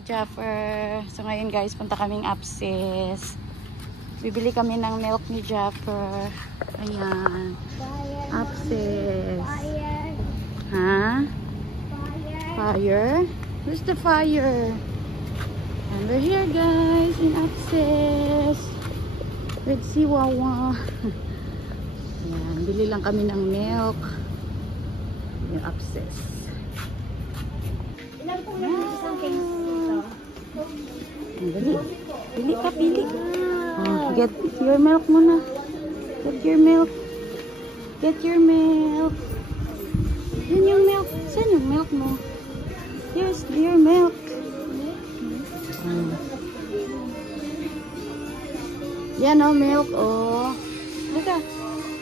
kay Jaffer. So ngayon guys, punta kaming Upsis. Bibili kami ng milk ni Jaffer. Ayan. Upsis. Ha? Fire? Where's the fire? And we're here guys in Upsis. With si Wawa. Ayan. Bili lang kami ng milk. Yung Upsis. Ilan po naman isang case ito? Dali. Pili ka, pili. Get your milk muna. Get your milk. Get your milk. Yan yung milk. Saan yung milk mo? Here's your milk. Yan o, milk o. Lika.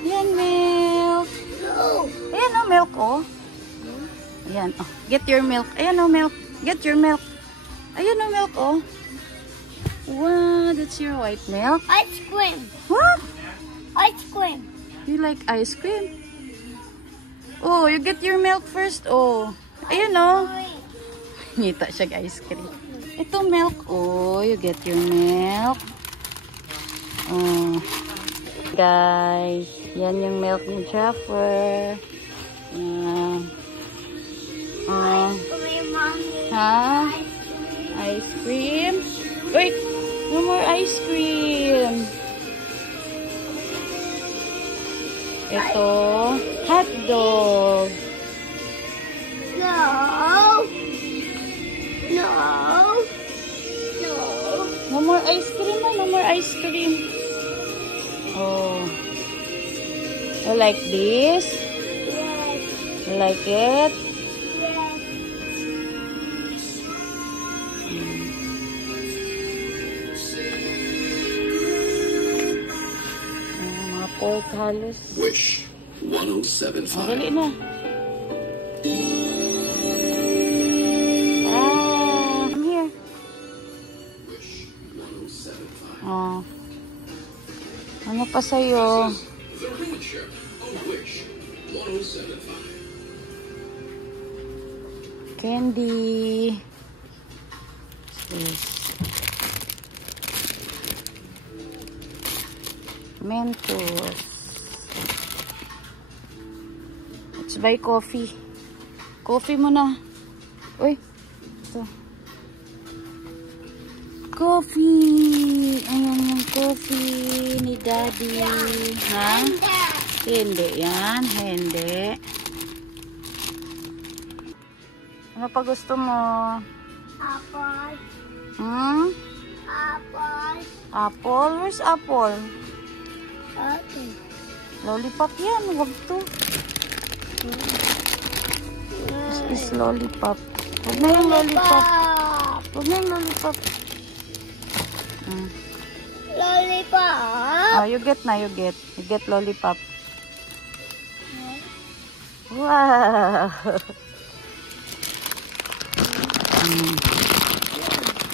Yan, milk. Ayan o, milk o. Ayan o. Get your milk. Ayan o, milk. Get your milk. Ayan o, milk o. Wow, that's your white milk. Ice cream. What? Ice cream. You like ice cream? Oh, you get your milk first. Oh, ayun o. Ngita siya ice cream. Ito milk. Oh, you get your milk. Oh. Guys, yan yung milk ni Jaffer. Yan. Oh. Ha? Ice cream? Wait, no more ice cream. Ito, hot dog. No. No. No. No more ice cream, no more ice cream. Oh. You like this? Yes. You like it? Yes. Mga pork halos. Wish 1075. Dali na. I'm here. Wish 1075. Oh. Ano pa sa'yo? The Roadshow on Wish 1075. Candy. Yes. Mentos. Let's buy coffee. Coffee muna. Uy. Ito. Coffee. Ayan yung coffee ni Daddy. Ha? Hindi yan. Hindi. Ano pa gusto mo? Apple. Hmm? Apple. Apple? Where's apple? Okay. Lollipop yan. Huwag to. This is lollipop. Huwag na yung lollipop. Huwag na yung lollipop. Lollipop. Oh, you get na. You get. You get lollipop. Wow.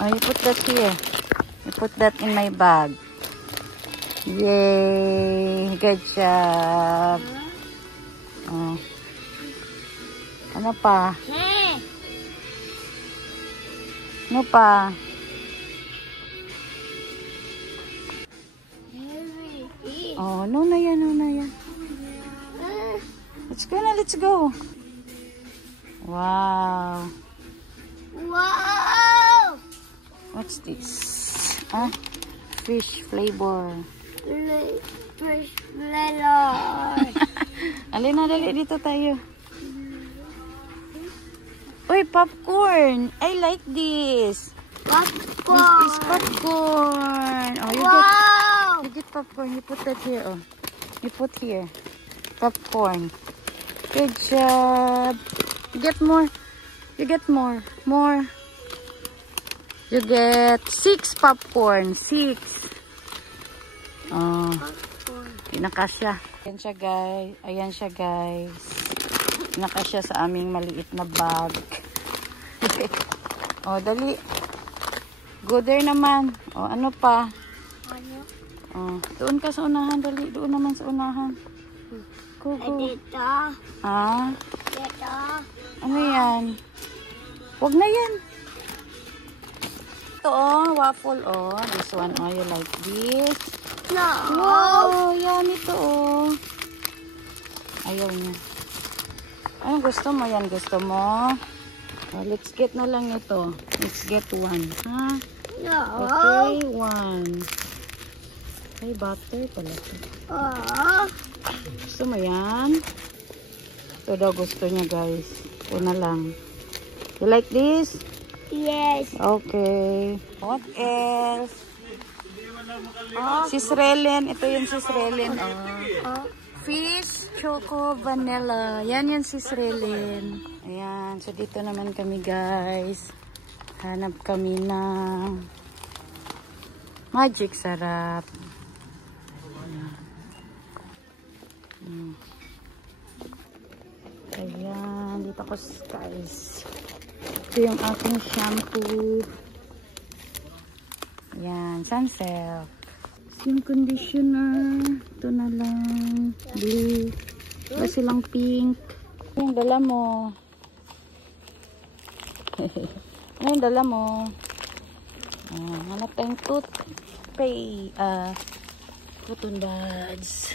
Oh, you put that here. You put that in my bag. Yay! Good job. Oh. Ano pa? Hey. Ano pa? Oh, no na yan, no na yan. Let's go na, let's go. Wow. Wow. What's this? Ah, fish flavor. Fish flavor. Alin na, dali dito tayo. Uy, popcorn. I like this. Popcorn. This is popcorn. Oh, you get popcorn. You put that here. Oh, you put here. Popcorn. Good job. You get more. You get more. More. You get 6 popcorn. 6. Oh. Pinakasya. Ayan siya guys. Ayan siya guys. Pinakasya sa aming maliit na bag. Oh, dali. Go there naman. Oh, ano pa? Ano? Oh, doon ka sa unahan. Dali. Doon naman sa unahan. Go, go. Dito. Ah? Dito. Ano yan? Huwag na yan. ito, oh. Waffle, oh. This one, oh. You like this? No. Wow, yan ito, oh. Ayaw niya. Anong gusto mo? Yan gusto mo? Oh, let's get na lang ito. Let's get one, ha? No. Okay, one. Ay, butter pala ito. Gusto mo yan? Ito daw gusto niya, guys. Ito na lang. You like this? Yes. Okay. What else? Sis Relen. Ito yung Sis Relen. Fish, choco, vanilla. Yan yan Sis Relen. Ayan. So, dito naman kami, guys. Hanap kami ng Magic Sarap. Ayan. Dito ko, guys. Ito yung aking shampoo. Ayan. Sunsilk. Yung conditioner. Ito na lang. Blue. Wala silang pink. Yung dala mo. Yung dala mo. Hanap tayong cotton buds.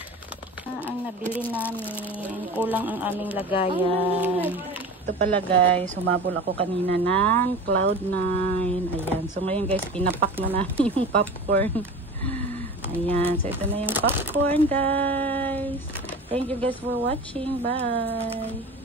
Ang nabili namin. Kulang ang aming lagayan. Ito pala guys, humabol ako kanina ng Cloud9. Ayan. So ngayon guys, pinapak na namin yung popcorn. Ayan. So ito na yung popcorn guys. Thank you guys for watching. Bye!